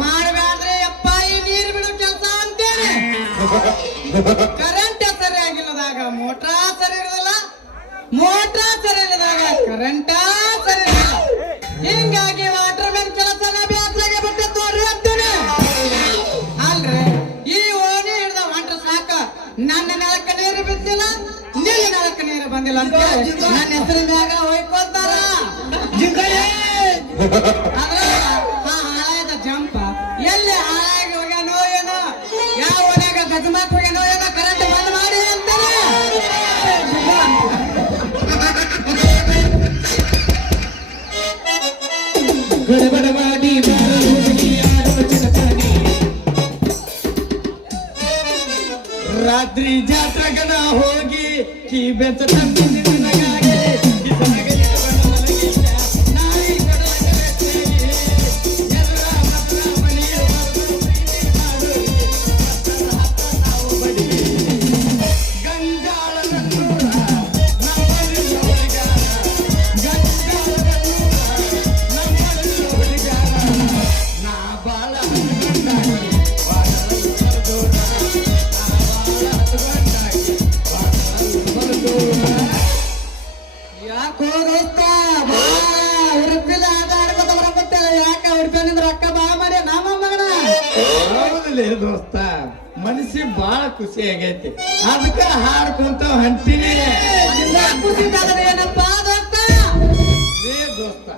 ಮಾಡಬ್ಯಾಡ್ರಿ ಅಪ್ಪ ಈ ನೀರು ಬಿಡು ಕೆಲಸ ಅಂತೇನೆ. ಕರೆಂಟ್ ಸರಿ ಆಗಿಲ್ಲದಾಗ ಮೋಟ್ರಾ ಸರಿ ಇರೋದಿಲ್ಲ, ಮೋಟ್ರಾ ಸರಿ ಇಲ್ಲದಾಗ ಕರೆಂಟ ಸರಿ ಇರಲ್ಲ. ಹಿಂಗಾಗಿ ವಾಟರ್ ಮ್ಯಾನ್ ಕೆಲಸನ ಬ್ಯಾಸ್ರಾಗೆ ಬಿಟ್ಟೆ ನೋಡ್ರಿ ಅಂತೇನೆ. ಅಲ್ರಿ ಈ ಓಣಿ ಹಿಡ್ದ ಹೊಂಟ್ರ ಸಾಕ, ನನ್ನ ನೆಲಕ್ಕೆ ನೀರು ಬಿದ್ದಿಲ್ಲ, ನಿನ್ನ ನೆಲಕ್ಕೆ ನೀರು ಬಂದಿಲ್ಲ ಅಂತ ನನ್ನ ಹೆಸರಿನ ಮ್ಯಾಗ ಹೋಯ್ಕೊಂತಾರ. ಅದ್ರ ಹಾಳಾದ ಜಂಪ ಎಲ್ಲಿ ಹಾಳಾಗಿ ಹೋಗ್ಯಾನೋ ಏನೋ, ಯಾವ ಓಣ್ಯಾಗ ಗಜಮಾಕ್ ಹೋಗ್ಯಾನೋ ಏನೋ, ಕರೆಂಟ್ ಬಂದ್ ಮಾಡಿ ಅಂತಾನೆ. ರಾತ್ರಿ ಜಾತ್ರೆಗನ ಹೋಗಿ ಕೀ ಬೆಂಚ ದೋಸ್ತ ಮನಸ್ಸಿ ಬಾಳ ಖುಷಿ ಆಗೈತಿ, ಅದಕ್ಕ ಹಾಡ್ಕೊಂತ ಹೊಂಟಿನಿ. ಏನಪ್ಪ ದೋಸ್ತ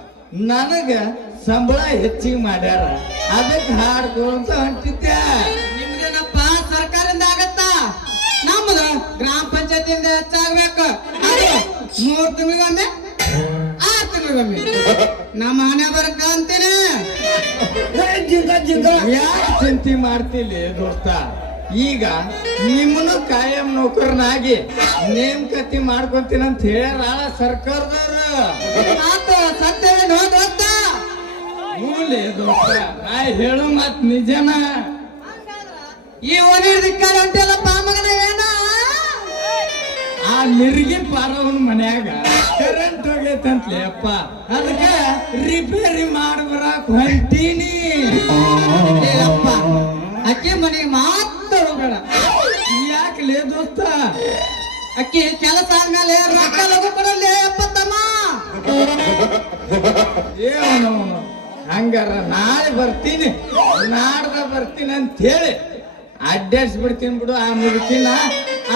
ನನಗ ಸಂಬಳ ಹೆಚ್ಚಿಗೆ ಮಾಡ್ಯಾರ, ಅದಕ್ಕೆ ಹಾಡ್ಕೊಂತ ಹೊಂಟಿದ್ದೆ. ನಿಮ್ದೇನಪ್ಪ ಸರ್ಕಾರದಿಂದ ಆಗತ್ತ, ನಮ್ದು ಗ್ರಾಮ ಪಂಚಾಯತಿಯಿಂದ ಹೆಚ್ಚಾಗ್ಬೇಕು. 3 ತಿಂಗಳಿಗೊಮ್ಮೆ 6 ತಿಂಗಳಿಗೊಮ್ಮೆ ನಮ್ಮ ಮನೆ ಬರಕ ಅಂತೀನಿ. ಯಾಕೆ ಚಿಂತೆ ಮಾಡ್ತಿಲ್ಲ ದೋಸ್ತ, ಈಗ ನಿಮ್ಮನ್ನು ಕಾಯಂ ನೌಕರನಾಗಿ ನೇಮಕತಿ ಮಾಡ್ಕೊಂತೀನಿ ಅಂತ ಹೇಳ್ಯಾರ ಸರ್ಕಾರದವ್ರು. ಸತ್ಯವೇನೋ ದೋಸ್ತ? ಮೂಲೆ ದೋಸ್ತ, ನಾ ಹೇಳೋ ಮಾತ್ ನಿಜನ. ಈ ಓಣಿ ದಿಕ್ಕಾರ ಹೊಂಟಲ್ಲಪ್ಪ ಮಗನ ಏನ, ಆ ಮಿರ್ಗಿ ಪಾರವನ್ ಮನ್ಯಾಗ ಕರೆಂಟ್ ಹೋಗೈತಂತ್ಲೆ ಅಪ್ಪ, ಅದಕ್ಕೆ ರಿಪೇರಿ ಮಾಡ್ಬರಕ್ ಹೊಂಟೀನಿ. ಅಪ್ಪ ಅಕ್ಕಿ ಮನೆಗೆ ಮಾತ್ರ ಹೋಗಬೇಡ. ಯಾಕಲೇ ದೋಸ್ತ? ಅಕ್ಕಿ ಕೆಲಸ ಆದ್ಮೇಲೆ ರೊಕ್ಕ ಲಗು ಕೊಡಲ್ಲೇ ಅಪ್ಪ ತಮ್ಮ. ಏನೋ ಹಂಗಾರ ನಾಳೆ ಬರ್ತೀನಿ, ನಾಡ್ದ ಬರ್ತೀನಿ ಅಂತ ಹೇಳಿ ಅಡ್ಡಾಡ್ಸ್ಬಿಡ್ತೀನಿ ಬಿಡು. ಆ ಮುಗಿತೀನ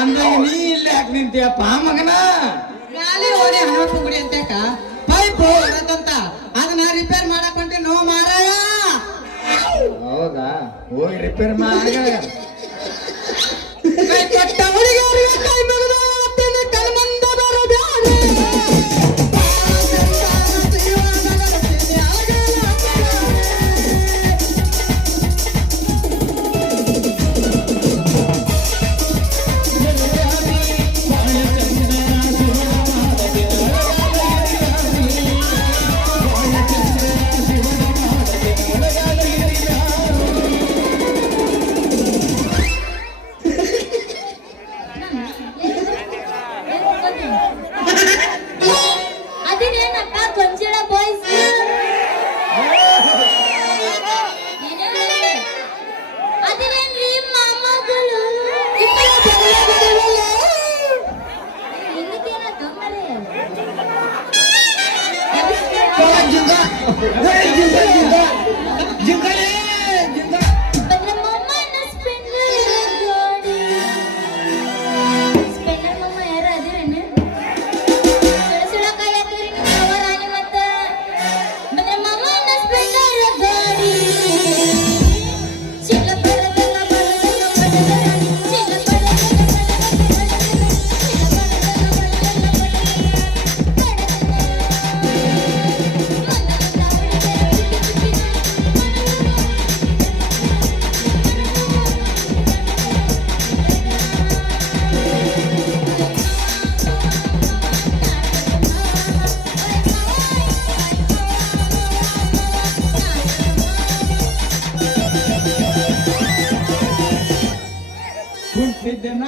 ಅಂದಾಗ ನೀ ಇಲ್ಲಿ ಯಾಕೆ ನಿಂತೀಯಪ್ಪ ಮಗನ? ಗಾಲಿ ಓಡಿ ಹಣಪ್ಪು ಗುಡಿ ಅಂತೇಕ ಪೈಪ್ ಬರತ್ತಂತ, ಅದನ್ನ ರಿಪೇರ್ ಮಾಡಕ್ ಹೊಂಟೀನಿ ನೋ ಮಾರಾಯ. ಹೌದಾ, ಹೋಗಿ ರಿಪೇರ್ ಮಾಡಿ ಕೈ ಕೊಟ್ಟ ಹುಡುಗಿಯರಿಗೆ ಕೈ ಮುಗಿದು ಕಲ್ಮಂದ ಬರಬ್ಯಾಡ.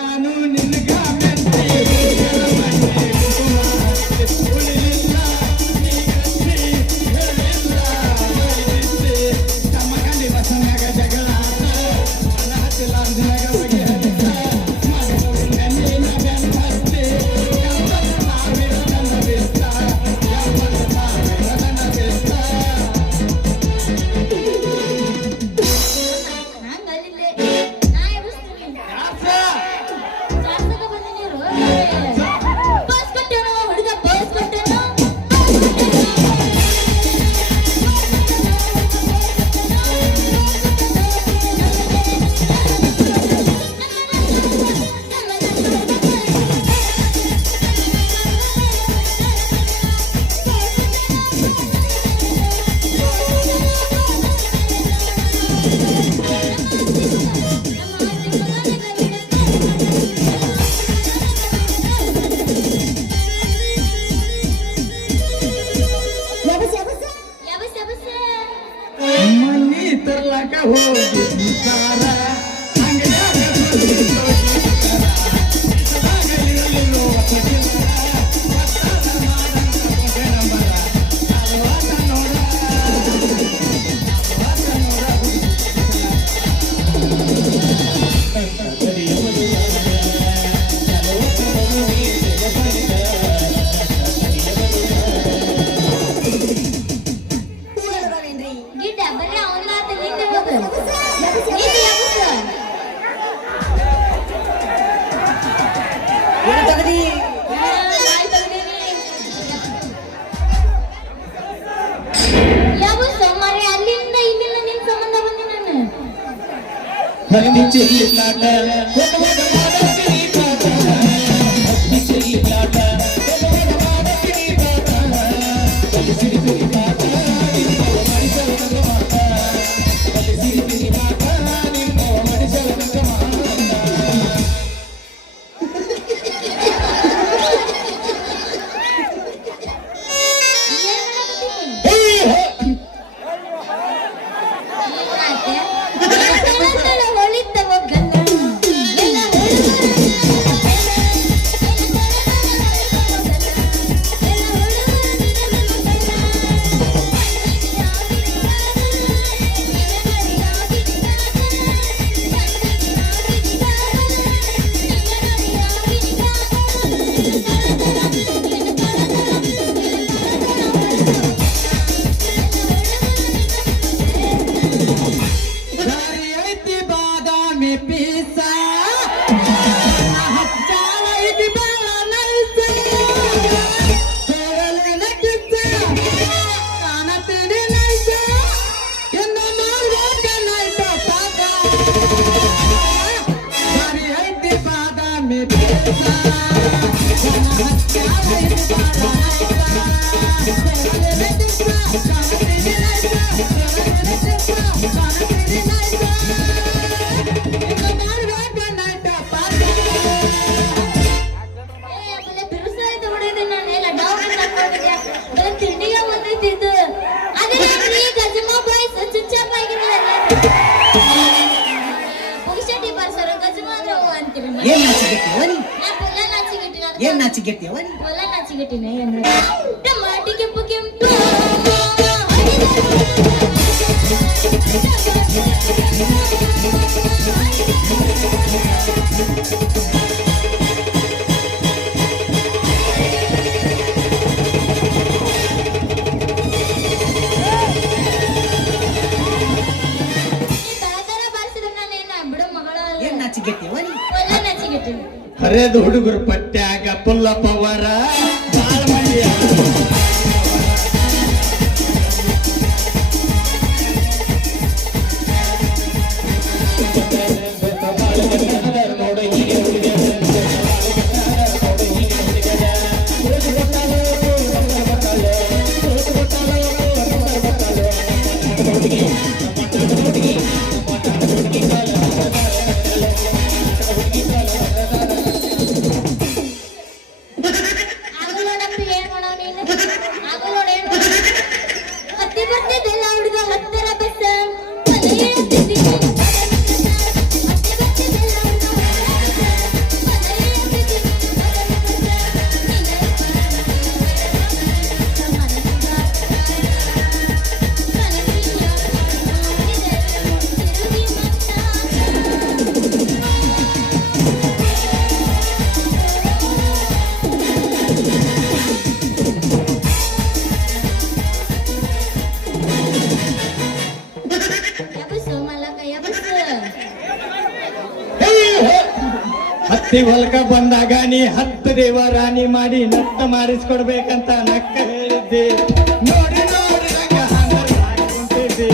ನಾನು ನಿನಗ ಮೆಚ್ಚಿ ಹುಡುಗರ ಮನೆ ಕುಂಕುಮ ಹಚ್ಚಿ ಉಳಿಲಿಲ್ಲ ನೀ ಕಚ್ಚಿ ಹೇಳಿಲ್ಲ ಬೈದಿದ್ದೆ ತಮ್ಮಗಲಿ ಬಸನಾಗ ಜಗಳ ಮನ ಹತ್ತಿಲ್ಲ ಅಂದಿನಾಗ ಬಗೆಹರಿತ ಮಗನ ನೆನ್ನಿನ ಬೆನ್ನ ಹತ್ತಿ 70,000 ನನ್ನ ಬೆಸ್ತ 70,000 ನನ್ನ ಬೆಸ್ತ ಹಂಗಲ್ಲಿದ್ದೆ ನಾ ಎಬ್ಬಿಸ್ತೀನಿ. ಯಾಸ ಜಾಸ್ತಿಗ ಬಂದಿದ್ದೀರು. ಬಸ್ ಕೊಟ್ಟೇನೋ ಹುಡುಗ ಬಸ್ ಕೊಟ್ಟೇನೋ. ಎಬ್ಬಿಸ್ ಎಬ್ಬಿಸ್. ಮನಿ ತರ್ಲಾಕ ಹೋಗಿ ಸಾರ ಅಂಗಡ್ಯಾಗ ಸುರಿತೋ ಶಿಖರ. ಇಸಲಾಗ ಇರಲಿಲ್ಲೋ ಚಿಲ್ಲರ. ಒತ್ತಾದ ಮಾಡಂತ ಕೊಟ್ಟೆ ನಂಬರ. ಅಲವಾಟ ನೋಡ ಅಲವಾಟ ನೋಡ ಗಿಡ್ಡ ಬರ್ರಿ ಅವನ ಆತ ನಿಂದೆ ಹೋಗು. ನಿಂದೆ ಎಬ್ಬಿಸ್. ಬಾಯ್ ತೆಗ್ದೀನಿ. ಎಬ್ಬಿಸ್ ಮಾರ್ರೆ, ಅಲ್ಲಿಂದ ಇಲ್ಲಿಂದ ನಿನ್ ಸಂಬಂಧ ಬಂದಿ ನಾನು. ಹತ್ತಿ ಚಿಲ್ಲಿಲಾಟ ಹೋಗುವಾಗ ಮಾಡತ್ತೀನಿ ಪಾಠ. ಹತ್ತಿ ಚಿಲ್ಲಿಲಾಟ ಹೋಗುವಾಗ ಮಾಡತ್ತೀನಿ ಪಾಠ. ಕಲಿಸಿರಿ ಪಾಠ ನಿನ್ನವ ಮಡಿಸಲ ನಂಗ ಮಾತ. ಕಲಿಸಿರಿ ಪಾಠ ನಿನ್ನವ ಮಡಿಸಲ ನಂಗ ಮಾತ. ಏನ್ ಮಾಡಕತ್ತೀನಿ? ಏನಾತೆ? ಕನಸಳ ಹೊಳಿತವ ಗಲ್ಲ. ಎಲ್ಲ ದಾರಿ ಐತಿ ಬಾದಾಮಿ ಪೀಸ ಹಚ್ಚಾಲ ಐತಿ ಬಾಳ ನೈಸ. ಹೋಗಲೇನ ಕಿಚ್ಚ ಕಾಣತೀನಿ ನೈಸ. ಇನ್ನು ಮಾಡ್ಬೇಕ ನೈಸ ಪಾಕ. ದಾರಿ ಐತಿ ಬಾದಾಮಿ ಪೀಸ ಹಚ್ಚಾಲ ಐತಿ ಬಾಳ ನೈಸ. ಹೋಗಲೇನ ಕಿಚ್ಚ ಕಾಣತೀನಿ ನೈಸ. ಹೋಗಲೇನ ಕಿಚ್ಚ ಕಾಣತೀನಿ ನೈಸ. ಇನ್ನು ಮಾಡ್ಬೇಕ ನೈಸ ಪಾಕ. ಬಿರುಸಾಯ್ತು ಬಿಡಿದೆ ನಾನು ಎಲ್ಲ ಡೌನ್ ಹಾಕೊಂಡಿದ್ದೆ. ಬರೀ ತಿಂಡಿಗೆ ಬಂದಿದ್ದು. ಅದೇ ರಾತ್ರಿ ಗಜಮ ಬಾಯ್ಸ್ ಚುಚ್ಚಾಪ ಆಗಿರಲಿಲ್ಲ. ಪುಕ್ಷಟಿ ಬರ್ಸರು ಗಜಮ ಅಂದ್ರೆ ಹೂ ಅಂತೀರಿ. ಏನ್ ನಾಚಿಗೆಟ್ಟಿಯವ ನೀ? ನಾ ಪುಲ್ಲ ನಾಚಿಗಿಟ್ಟಿನ. ಏನ್ ನಾಚಿಗೆಟ್ಟಿಯವ ನೀ? ಪುಲ್ಲ ನಾಚಿಗಿಟ್ಟಿನ. ಟಮಾಟಿ ಕೆಂಪು ಕೆಂಪು ಬಾರಿಸಿದ್ರೆ ನಾನೇನ ಬಿಡು ಮಗಳ. ಏನ್ ನಾಚಿಗೆಟ್ಟಿಯವ ನೀ? ಪುಲ್ಲ ನಾಚಿಗಿಟ್ಟಿನ. ಹರಿಯದ ಹುಡುಗರು ಪಟ್ಟ್ಯಾಗ ಪುಲ್ಲ ಪವರ ಬಾಳ ಮಂದಿ ಹತ್ತಿ ಹೊಲಕ ಬಂದಾಗ ನೀ 10 ದೇವ ರಾಣಿ ಮಾಡಿ ನತ್ತ ಮಾಡಿಸ್ಕೊಡ್ಬೇಕಂತ ನಕ್ಕ ಹೇಳಿದ್ದೆ. ನೋಡಿ ನೋಡಿ ರಂಗ ಹಾಂಗರ್ ಕುಂತಿದ್ದೆ.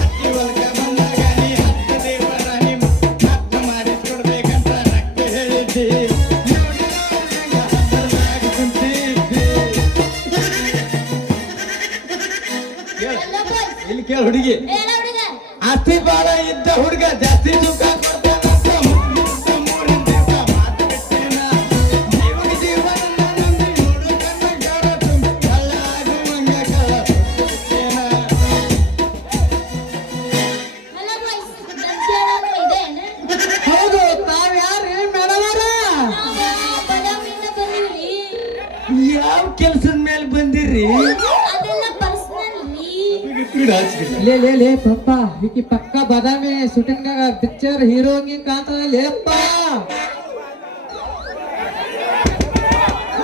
ಹತ್ತಿ ಹೊಲಕ ಬಂದಾಗ ನೀ 10 ದೇವ ರಾಣಿ ನತ್ತ ಮಾಡಿಸ್ಕೊಡ್ಬೇಕಂತ ನಕ್ಕ ಹೇಳಿದ್ದೆ. ನೋಡಿ ನೋಡಿ ರಂಗ ಹಾಂಗರ್ ಕುಂತಿದ್ದೆ. ಅಲ್ಲ ಬಾಯ್ಸ್ ಇಲ್ಲಿ ಕೇಳ ಹುಡುಗಿ, ಏನ ಹುಡುಗ ಆಸ್ತಿ ಬಾಳ ಇದ್ದ ಹುಡುಗ ಜಾಸ್ತಿ ಸುಖ ಕೊಡ್ತಾನಂತ ಮುಗ್ದು 3 ದಿವಸ ಮಾತು ಬಿಟ್ಟೇನ. ಜೀವನ ಜೀವನ ನಂಬಿ ನೋಡು ಕಣ್ಣ ಗಾಢ ಕಳ್ಳ ಆಗುವಂಗ ಕಳ್ಳ ಬಿಟ್ಟೇನ. ಅಲ್ಲ ಬಾಯ್ಸ್ ದಂಶಾಳ ಇದೆ ಏನ ಹೌದು, ತಾವ್ ಯಾರು ಮೇಡಮರ? ನಾವು ಬದಾಮಿಂದ ಬಂದಿವ್ರಿ. ಯಾವ ಕೆಲ್ಸದ ಮೇಲೆ ಬಂದಿರ್ರಿ? ಅದೆಲ್ಲ ಪರ್ಸನಲ್ ಲೇ ಲೇ ಲೇ ಪಪ್ಪ, ಈಕಿ ಪಕ್ಕ ಬಾದಾಮಿ ಶೂಟಿಂಗ್ನಾಗ ಪಿಕ್ಚರ್ ಹೀರೋ ಹಂಗಿಂಗ್ ಕಾಣ್ತಾನೆ ಲೇಪ್ಪ.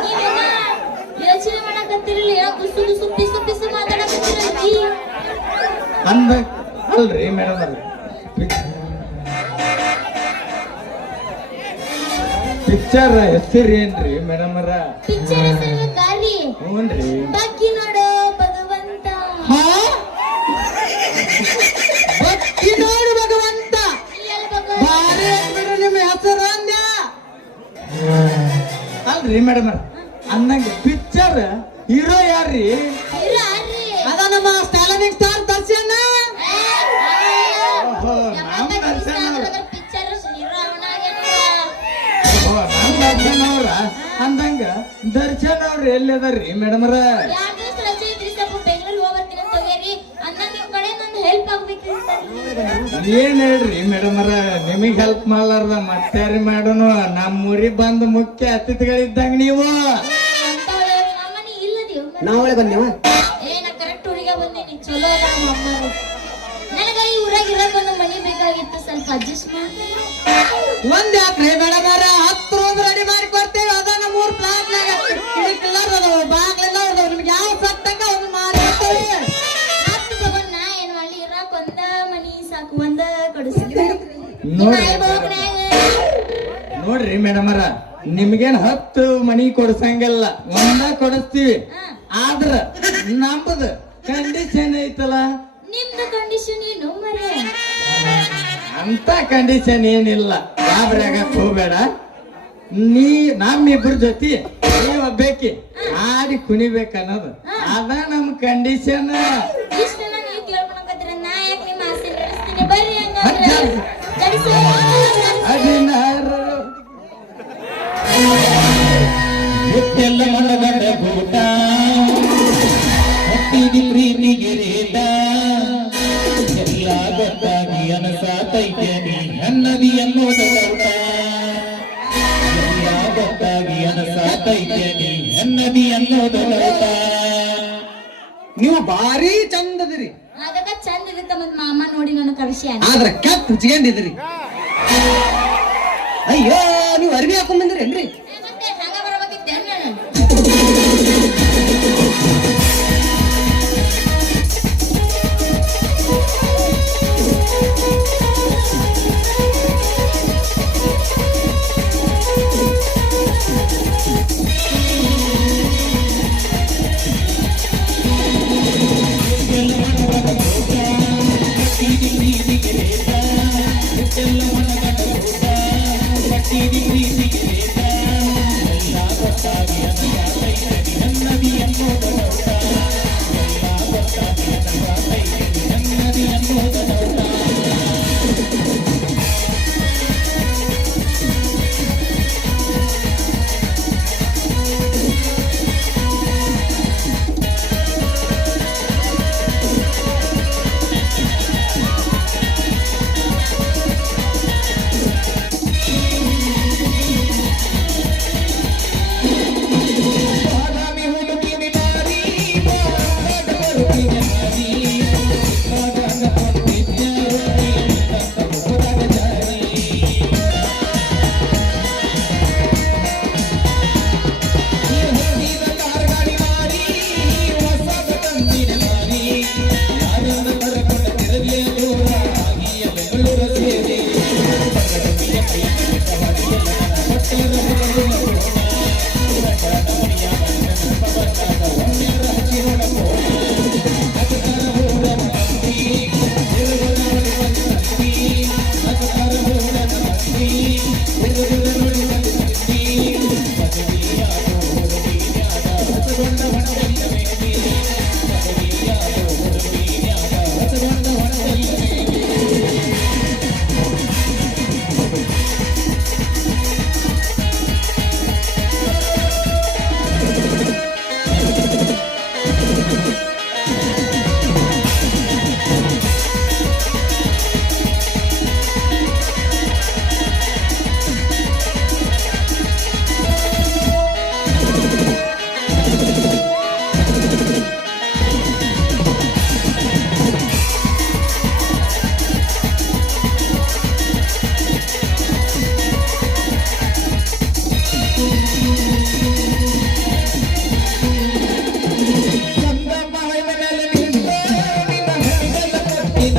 ನೀವೇನ ಯೋಚನೆ ಮಾಡಕತ್ತಿರಲಿಲ್ಲ, ಏನೋ ಗುಸು ಗುಸು ಪಿಸು ಪಿಸು ಮಾತಾಡಕತ್ತಿರಲ್ರಿ. ಅಂದ ಅಲ್ರಿ ಮೇಡಮ್ ಅಲ್ಲ, ಪಿಕ್ಚರ್ ಹೆಸರು ಏನ್ರಿ ಮೇಡಮ್ ಅರ? ಪಿಕ್ಚರ್ ಹೆಸರು ಗಾರಿ ಹ್ಞೂನ್ರಿ. ಬಾಕಿ ನೋಡು ಭಗವಂತ. ಹಾ, ಭಕ್ತಿ ನೋಡು ಭಗವಂತ. ಎಲ್ಲಿ ಭಗವಂತ? ಬಾರಿ ಅಂದ್ಬಿಡ್ರಿ ನಿಮ್ಮ ಹೆಸರು ಅಂದ್ಯ. ಅಲ್ರಿ ಮೇಡಮ್ ಅರ, ಅಂದಂಗ ಪಿಕ್ಚರ್ ಹೀರೋ ಯಾರ್ರಿ? ಇರು ಆರ್ರಿ. ಅದ ನಮ್ಮ ಸ್ಟಾಲಿನಿಂಗ್ ಸ್ಟಾರ್ ದರ್ಶನ. ಓಹೋ, ನಮ್ ದರ್ಶನ್ ಅವ್ರ. Picture hero ಅವನಾಗ್ಯಾನ. ಓ, ನಮ್ ದರ್ಶನ್ ಅವ್ರ. ಅಂದಂಗ ದರ್ಶನ್ ಅವ್ರ ಎಲ್ಲಿದಾರ್ರಿ ಮೇಡಮ್ ಅರ? 2 ದಿವಸ ರಜೆ ಇದ್ರಿ, ಸ್ವಲ್ಪ ಬೆಂಗಳೂರು ಹೋಗ್ಬರ್ತೀನಿ ಅಂತ ಹೋಗ್ಯಾರಿ. ಅನ್ನ ನಿಮ್ ಕಡೆ ನಂದು ಹೆಲ್ಪ್ ಆಗ್ಬೇಕ್ರಿ ಸರ್. ಏನ್ ಹೇಳ್ರಿ ಮೇಡಮ್ ಅರ, ನಿಮಗ್ ಹೆಲ್ಪ್ ಮಾಡ್ಲಾರ್ದ ಮತ್ತಾರಿ ಮಾಡೋನು? ನಮ್ಮ ಊರಿಗೆ ಬಂದು ಮುಖ್ಯ ಅತಿಥಿಗಳಿದ್ದಂಗ ನೀವು. ಅಂತವಳೆ ಅಮ್ಮನಿ ಇಲ್ಲದಿಯೋ ನಾವಳೆ ಬಂದೇವ. ನಾ ಕರೆಕ್ಟ್ ಊರಿಗೆ ಬಂದೀನಿ. ಚಲೋ ಅದ ನಮ್ಮ ಅಮ್ಮರು. ನನಗ ಈ ಊರಾಗ ಇರಕ್ ಒಂದು ಮನಿ ಬೇಕಾಗಿತ್ತು, ಸ್ವಲ್ಪ ಅಡ್ಜಸ್ಟ್ ಮಾಡಿ. ಒಂದ್ ಯಾಕ್ರಿ ಮೇಡಮರ, 10 ರೂಮ್ ರೆಡಿ ಮಾಡಿ ಕೊಡ್ತೇವೆ. ಅದ ನಮ್ಮ ಊರ್ ಪ್ಲಾಟ್ ನಾಗ ಕಿಡಕಿಲ್ಲ ಅದಾವ, ಬಾಗ್ಲೆಲ್ಲ ಅದಾವ. ನಿಮ್ಗೆ ಯಾವ ಸತ್ತಂಗ ಅವ್ನು ಮಾಡಿ ಕೊಡ್ತೇವೆ. ಹತ್ತು ತಗೊಂಡ್ ನಾ ಏನ್ ಮಾಡ್ಲಿ, ಇರಾಕ್ ಒಂದ ಮನಿ ಸಾಕು, ಒಂದ ಕೊಡಿಸ್ತೀನಿ. ನೋಡ್ರಿ ನೋಡ್ರಿ ಮೇಡಮ್ ಅರ, ನಿಮ್ಗೇನ್ 10 ಮನಿ ಕೊಡ್ಸಂಗಲ್ಲ, ಒಂದ ಕೊಡಿಸ್ತೀವಿ. ಆದ್ರ ನಮ್ಮದು ಕಂಡೀಷನ್ ಐತಲ್ಲ. ನಿಮ್ದು ಕಂಡೀಷನ್ ಏನು ಮರೆ? ಅಂತ ಕಂಡೀಷನ್ ಏನಿಲ್ಲ, ಗಾಬರಿಯಾಗಕ್ ಹೋಗ್ಬೇಡ. ನೀ ನಮ್ಮಿಬ್ರ ಜೊತೆ ನೀವ್ ಒಬ್ಬೇಕಿ ಆಡಿ ಕುಣಿಬೇಕನ್ನೋದು ಅದ ನಮ್ ಕಂಡೀಷನ್. ಇಷ್ಟನ್ನ ನೀವು ಕೇಳ್ಕೊಳಕತ್ತೀರ, ನಾ ಯಾಕೆ ನಿಮ್ಮ ಆಸೆ ನಡೆಸ್ತೀನಿ. ಬರ್ರಿ ಹಂಗಾದ್ರೆ ನಡೆಸು. ಮುತ್ತೆಲ್ಲ ಮನಗಂಡ ಗೂಟ ಹತ್ತಿದಿ ಪ್ರೀತಿಗೆ ರೇಟ ಎಲ್ಲ ಗೊತ್ತಾಗಿ ಅನಸಾತೈತೆ ನೀ ಅನ್ನದಿ ಅನ್ನೋದ ಊಟ ಎಲ್ಲ ಗೊತ್ತಾಗಿ ಅನಸಾತೈತೆ ನೀ ಅನ್ನದಿ ಅನ್ನೋದ ಊಟ. ನೀವು ಬಾರಿ ಚಂದದಿರಿ, ಅದಕ್ಕ ಚಂದ ಇದಕ್ಕ ಮತ್ ಮಾಮ ನೋಡಿ ನನ್ನ ಕರ್ಸ್ಯಾನ. ಆದ್ರ ಕೆಟ್ಟ ಹುಚ್ಚಿಗೆಂಡಿದ್ರಿ. ಅಯ್ಯೋ, ನೀವು ಅರ್ಬಿ ಹಾಕೊಂಡ್ ಬಂದಿರೇನ್ರಿ? ಮತ್ತೆ ಹಂಗ ಬರ್ಬೇಕಿದ್ದೆ ನಾನು. ಮುತ್ತೆಲ್ಲ ಮನಗಂಡ ಗೂಟ ಹತ್ತಿದಿ ಪ್ರೀತಿಗೆ ರೇಟ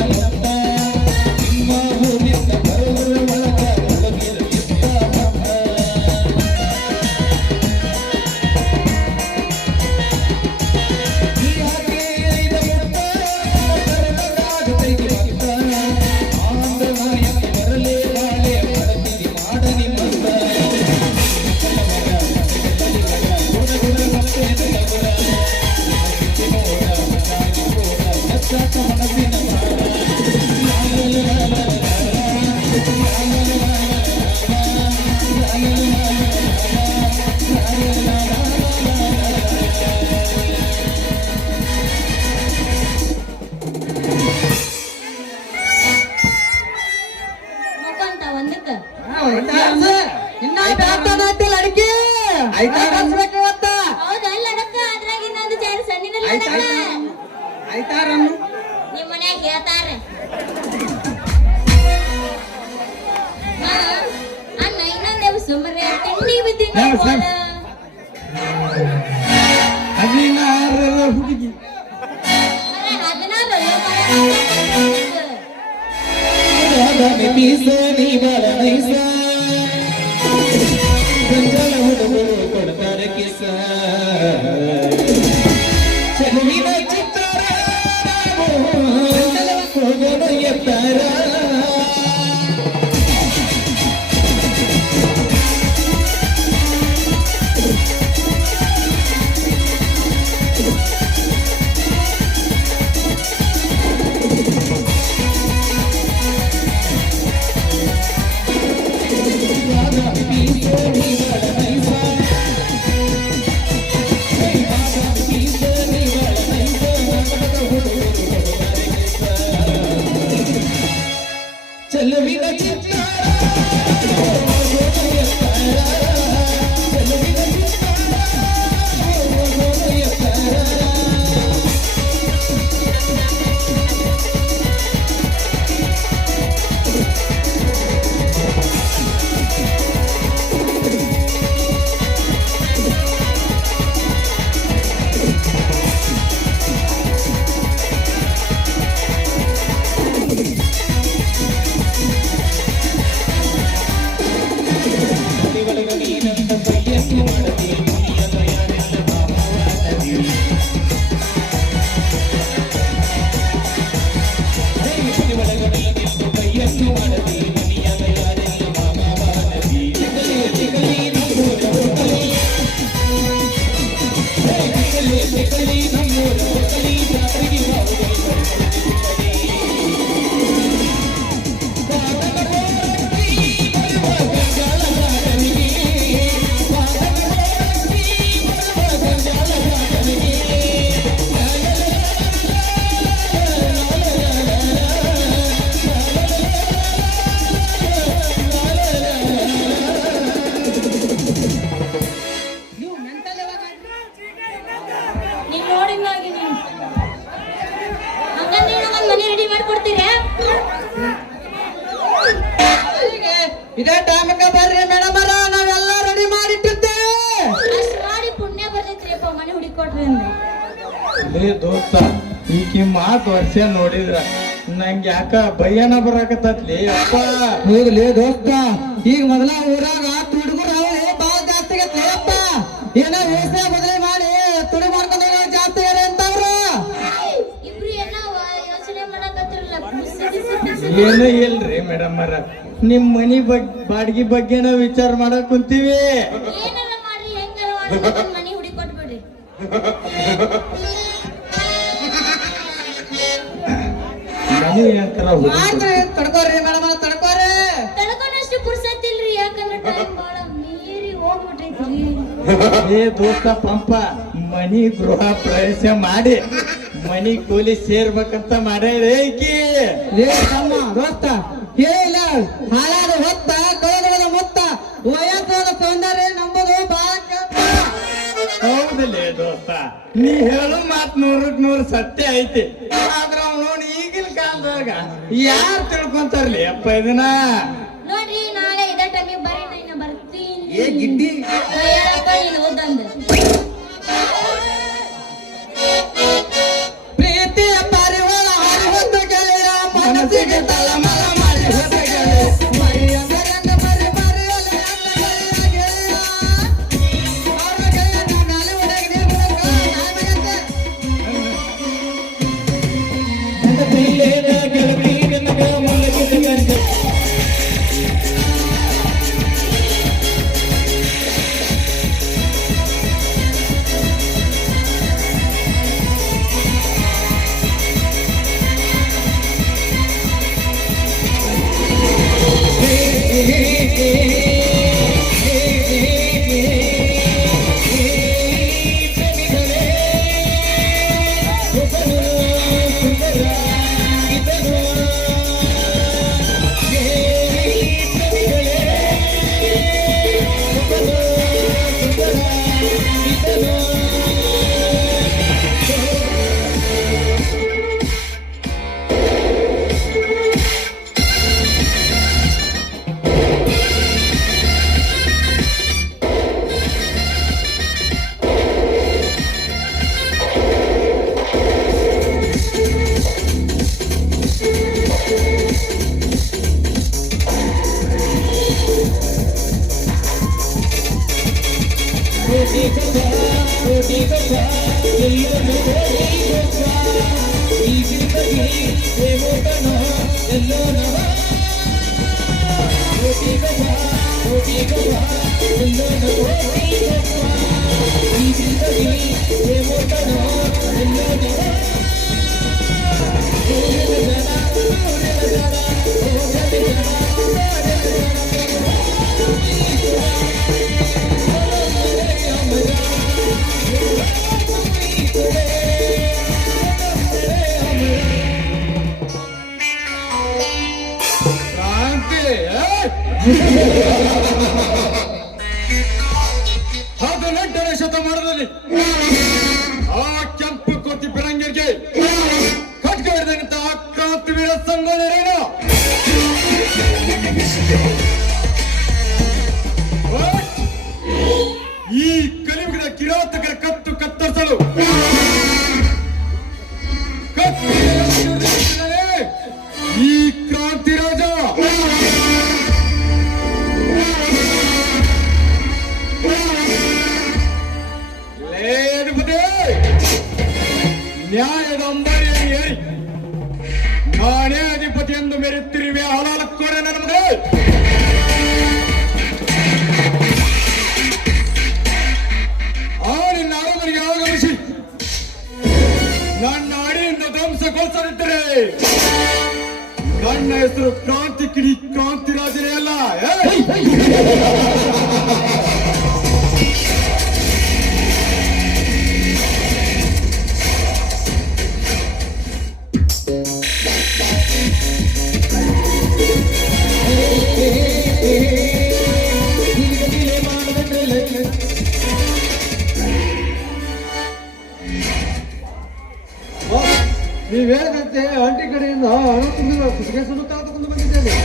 ಮುತ್ತ ನಿಮ್ಮ ಊರಿನ ಬರೋದ್ರ ಒಳಗ ಒಳಗಿರಲಿದ್ದ ಮತ್ತ ಈ ಹಾಗೆ ಐದ ಮುತ್ತ ಕರದಾಗ ಕೈಗೆ ಮತ್ತ ಆಂಧ್ರ ನಾಯಕ ಬರಲೇ ಬಾಳೆ ಮಾಡತಿರಿ ಮಾಡನಿ ಮತ್ತ ಮುಖಂತ ಒಂದಕ್ಕ ಇನ್ನ ಬ್ಯಾತಾನೈತಿಲ್ಲ ಅಡಿಕೆ ಆಯ್ತಾ? ಹಚ್ಬೇಕು ಇವತ್ತ ಹೌದಲ್ಲ ಅಡಕ್ಕ ಅದ್ರಾಗ ಇನ್ನೊಂದು ಜಾರಿ ಸಣ್ಣಿದಿಲ್ಲ ಅಡಕ್ಕ ಆಯ್ತಾರಮ್ಮ ನಿಮ್ ಮನ್ಯಾಗ ಹೇಳ್ತಾರ ಅಣ್ಣ ಇನ್ನೊಂದೇವು ಸುಮ್ಮನೆ ತಿಂಡಿ ಬಿದ್ದಿಂಗ ಹಾ, ಸರ್. 16 ಹುಡುಗಿ 16 ಮೀಸ ನೀ ಬಾಳ ನೈಸ ಗಂಜಲ ಹುಡುಗರು ಕೊಡ್ತಾರೆ ಕಿಸ ಚೆಲುವಿನ ಚಿತ್ತಾರ ಹೋಗೋಣ ಎತ್ತಾರ ಚೆಲುವಿನ ಚಿತ್ತಾರ ಚೆಲುವಿನ ನೀನ್ ನೋಡಿಂಗಾಗಿ ನೀನು ಹಂಗ ನೀನು ಒಂದ್ ಮನೆ ರೆಡಿ ಮಾಡ್ಕೊಡ್ತೀರಾ ಇದೇ ಟೈಮ್ಗೆ ಬರ್ರಿ ಮೇಡಮ್ ನಾವೆಲ್ಲ ರೆಡಿ ಮಾಡಿಟ್ಟಿರ್ತೇವೆ ಅಷ್ಟ್ ಮಾಡಿ ಪುಣ್ಯ ಬರ್ತೈತ್ರಿಪ್ಪ ಮನೆ ಹುಡುಕೊಟ್ರಿ ಅಂದ್ರೆ ಲೇ ದೋಸ್ತ ಈಕಿ ಮಾತು ವರ್ಷ ನೋಡಿದ್ರ ನಂಗೆ ಯಾಕ ಭಯನ ಬರಾಕತ್ತತ್ಲಿ ಅಪ್ಪ ಹೌದಲೇ ದೋಸ್ತ ಈಗ ಮೊದಲ ಊರಾಗ ತುಡುಗರು ಅವಳಿ ಬಾಳ ಜಾಸ್ತಿ ಆಗತ್ಲೇ ಅಪ್ಪ ಏನೋ ವ್ಯವಸ್ಥೆ ಬದಲಿ ಮಾಡಿ ತುಡು ಮಾಡ್ಕೊಂಡು ಹೋಗೋರು ಜಾಸ್ತಿ ಆಗ್ಯಾರ ಅಂತವ್ರು ಇಬ್ರು ಏನೋ ಯೋಚನೆ ಮಾಡಕತ್ತಿರಲ್ಲ ಏನೂ ಇಲ್ರಿ ಮೇಡಮ್ ಅರ ನಿಮ್ ಮನಿ ಬಾಡ್ಗಿ ಬಗ್ಗೆನ ವಿಚಾರ ಮಾಡಕ್ ಕುಂತೀವಿ ಏನಾರ ಮಾಡ್ರಿ ಹೆಂಗಾರ ಮಾಡಿ ಒಂದ್ ಮನೆ ಹುಡುಕೊಟ್ಬಿಡ್ರಿ ಮನಿ ಅಂತಾರ ಮಾಡ್ರಿ ತಡ್ಕೋರಿ ಮೇಡಮ್ ತಡ್ಕೋರಿ ತಡ್ಕೊಂಡಷ್ಟು ಪುರ್ಸತ್ತಿಲ್ರಿ ಯಾಕಂದ್ರೆ ಟೈಮ್ ಬಾಳ ಮೀರಿ ಹೋಗ್ಬಿಟ್ಟೈತ್ರಿ ಏ ದೋಸ್ತ ಪಂಪ ಮನಿ ಗೃಹ ಪ್ರವೇಶ ಮಾಡಿ ಮನಿ ಕೂಲಿ ಸೇರ್ಬೇಕಂತ ಮಾಡ್ಯಾಳ ಈಕಿ ಲೇ ತಮ್ಮ ದೋಸ್ತ ಹೇಳಿಲ್ಲ ಹಾಳಾದ ಹೊತ್ತ ಕಳೆದ ಮುತ್ತ ವಯಸ್ಸಾದ ಸೌಂದರ್ಯ ನಂಬುದು ಬಾಳ ಕೆಟ್ಟ. ಹೌದಲ್ಲೇ ದೋಸ್ತ ನೀ ಹೇಳು ಮಾತ್ 100ಕ್ಕೆ 100 ಸತ್ಯ ಐತಿ ಆದ್ರ ಅವನು ಈಗಿನ ಕಾಲದಾಗ ಯಾರು ತಿಳ್ಕೊಂತಾರ್ಲಿ ಅಪ್ಪ ಇದನ್ನ ನೋಡ್ರಿ ನಾಳೆ ಇದೇ ಟೈಮಿಗೆ ಬರ್ರಿ ನಾ ಇನ್ನ ಬರ್ತೀನಿ ಏ ಗಿಡ್ಡಿ ಹೇಳಪ್ಪ ನೀನು ಓದಂದ ಪ್ರೀತಿಯ ಪಾರಿವಾಳ ಹಾರಿ ಹೊತ್ತು ಗೆಳೆಯ ಮನಸ್ಸಿಗೆ ತಳಮಳ ಮಾಡಿ ಹೋದಗಳು. ಮರಿ ಅಂದರಂಗ ಮರಿ ಮರಿ ಅಲೆ ಅಂದ ಗೆಳೆಯ ಅವ್ರ ಗೆಳೆಯ ನಾಳೆ ಒಳಗೆ ನೀರು ಬಿಡಕ್ಕ ನನ್ನ ಪ್ರಿಯದ ಗೆಳತಿ ನನಗ ಮಲಗಿದ ಗಂಡ ಕ್ರಾಂತಿ 18ನೇ ಶತಮಾನದಲ್ಲಿ ಆ ಕೆಂಪು ಕೋತಿ ಬಿರಂಗಿಗೆ ಖಡ್ಗ ಹಿಡಿದಂತ ಕ್ರಾಂತಿವೀರ ಸಂಗೊಳ್ಳಿರೇನು ಈ ಕಲಿಯುಗದ ಕಿರಾತಕರ ಕತ್ತು ಕತ್ತರಿಸಲು ಈ ಕ್ರಾಂತಿ ರಾಜ ನ್ಯಾಯದ ಅಂಬಾರಿಯಲ್ಲಿ ಏರಿ ನಾನೇ ಅಧಿಪತಿ ಎಂದು ಮೆರೆಯುತ್ತಿರುವೆ ಹಲಾಲಕ್ಕೋರೆ ನಮಗೆ ಆ ನಿನ್ನ ಅರಮನೆಗೆ ಆಗಮಿಸಿ ನನ್ನ ಅಡಿಯಿಂದ ಧ್ವಂಸಗೊಳಿಸಲಿದ್ದರೆ ನನ್ನ ಹೆಸರು ಕ್ರಾಂತಿ ಕಿಡಿ ಕ್ರಾಂತಿ ರಾಜನೇ ಅಲ್ಲ. ನೀವು ಹೇಳಿದಂತೆ ಆಂಟಿ ಕಡೆಯಿಂದ ಹಣ ತುಂಬಿದ ಕುಸಿಗೆ ಸುತ್ತ ತಗೊಂಡು ಬಂದಿದ್ದೇನೆ.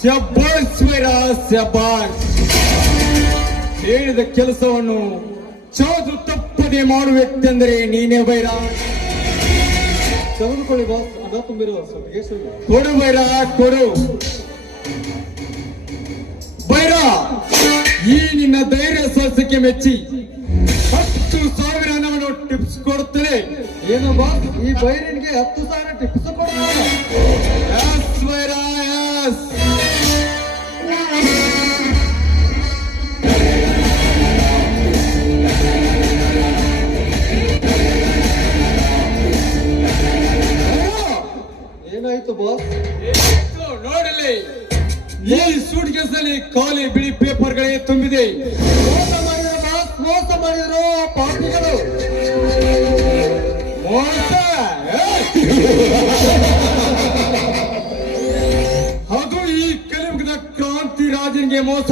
ಶಬ್ಬಾಸ್ ವೀರ ಶಬ್ಬಾಸ್. ಹೇಳಿದ ಕೆಲಸವನ್ನು ಚಾದು ತಪ್ಪದೆ ಮಾಡುವೆತ್ತೆಂದರೆ ನೀನೇ ಬೈರ. ತೆಗೆದುಕೊಳ್ಳಿ ಬಾಸ್, ಹಣ ತುಂಬಿರುವ ಸುತ್ತಿಗೆ ಸುಳ್ಳು. ಕೊಡು ಬೈರ ಕೊಡು. ಬೈರ ಈ ನಿನ್ನ ಧೈರ್ಯ ಸಾಹಸಕ್ಕೆ ಮೆಚ್ಚಿ 10,000 ಹಣವನ್ನು ಟಿಪ್ಸ್ ಕೊಡುತ್ತೇನೆ. ಏನು ಬಾಸ್, ಈ ಬೈರನಿಗೆ 10,000 ಟಿಪ್ಸ್ ಕೊಡ್ತಾರೆ? Yes Byra yes. ಏನಾಯ್ತು ಬಾಸ್? ನೋಡಲಿ, ಈ ಸೂಟ್ ಕೇಸಲ್ಲಿ ಖಾಲಿ ಬಿಳಿ ಪೇಪರ್ಗಳೇ ತುಂಬಿದೆ. ಮೋಸ ಮಾಡಿದ್ರು ಬಾಸ್, ಮೋಸ ಮಾಡಿದ್ರು ಪಾಪಿಗಳು. ಮೋಸ ಅದು ಈ ಕಲಿಯುಗದ ಕ್ರಾಂತಿ ರಾಜನಿಗೆ ಮೋಸ.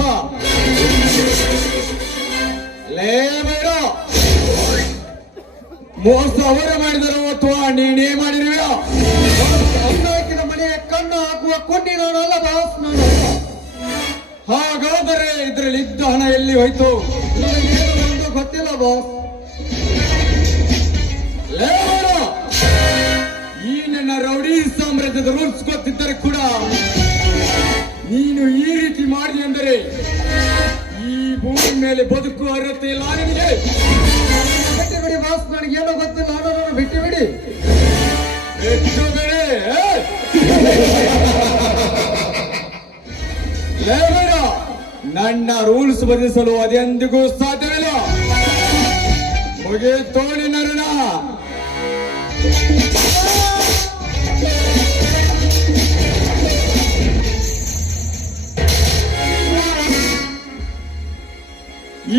ಲೇ ಬೇಡ, ಮೋಸ ಅವರೇ ಮಾಡಿದರು ಅಥವಾ ನೀನೇ ಮಾಡಿರುವೆಯಾ? ಅನ್ನ ಹಾಕಿದ ಮನೆಯ ಕಣ್ಣು ಹಾಕುವ ಕೊಂಡಿ ನಾನಲ್ಲ ಬಾಸ್, ನಾನು. ಹಾಗಾದರೆ ಇದರಲ್ಲಿ ಇದ್ದ ಹಣ ಎಲ್ಲಿ ಹೋಯ್ತು? ನನಗೇನು ಒಂದು ಗೊತ್ತಿಲ್ಲ ಬಾಸ್. ಲೇ ಬೇಡ, ಈ ನನ್ನ ರೌಡಿ ಸಾಮ್ರಾಜ್ಯದ ರಾಜ್ಯದ ರೂಲ್ಸ್ ಗೊತ್ತಿದ್ದರೆ ಕೂಡ ನೀನು ಈ ರೀತಿ ಮಾಡಿ ಅಂದರೆ ಈ ಭೂಮಿ ಮೇಲೆ ಬದುಕುವ ಅರ್ಹತೆ ಇಲ್ಲ ನಿನಗೆ. ಬಿಟ್ಟು ಬಿಡಿ ಬಾಸ್, ನನಗೇನೋ ಗೊತ್ತಿಲ್ಲ, ನಾನು ಬಿಟ್ಟು ಬಿಡಿ. ಬಿಟ್ಟು ಬಿಡಿ. ಲೇ ಬೇಡ, ನನ್ನ ರೂಲ್ಸ್ ಬದಲಿಸಲು ಅದೆಂದಿಗೂ ಸಾಧ್ಯವಿಲ್ಲ. ಮುಗಿತೋ ನಿನ್ನ ಋಣ.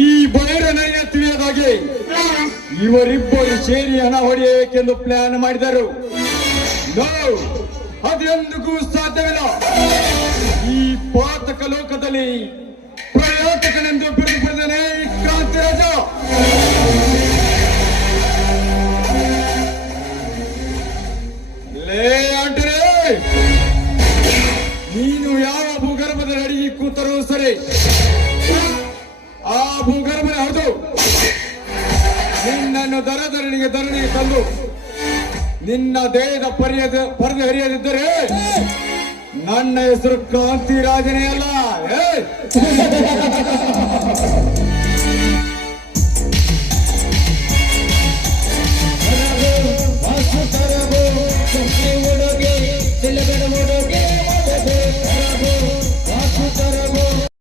ಈ ಬೈರ ನನಗೆ ತಿಳಿಯದಾಗಿ ಇವರಿಬ್ಬರು ಸೇರಿ ಹಣ ಹೊಡೆಯಬೇಕೆಂದು ಪ್ಲಾನ್ ಮಾಡಿದರು. ನೋ, ಅದೆಂದಿಗೂ ಸಾಧ್ಯವಿಲ್ಲ. ಈ ಪಾತಕ ಲೋಕದಲ್ಲಿ ಪ್ರಯಾತಕನೆಂದು ಬಿರುದು ಪಡೆದನೇ ಈ ಕ್ರಾಂತಿರಾಜ. ಲೇ ಆಂಟರೆ, ನೀನು ಯಾವ ಭೂಗರ್ಭದಲ್ಲಿ ಅಡಿಗೆ ಕೂತರೂ ಸರಿ, ಆ ಭೂಗರ್ಭನ ಹರಿದು ನಿನ್ನನ್ನು ಧರಣಿಗೆ ತಂದು ನಿನ್ನ ದೇಹದ ಪರದೆ ಹರಿಯದಿದ್ದರೆ ನನ್ನ ಹೆಸರು ಕ್ರಾಂತಿ ರಾಜನೇ ಅಲ್ಲ.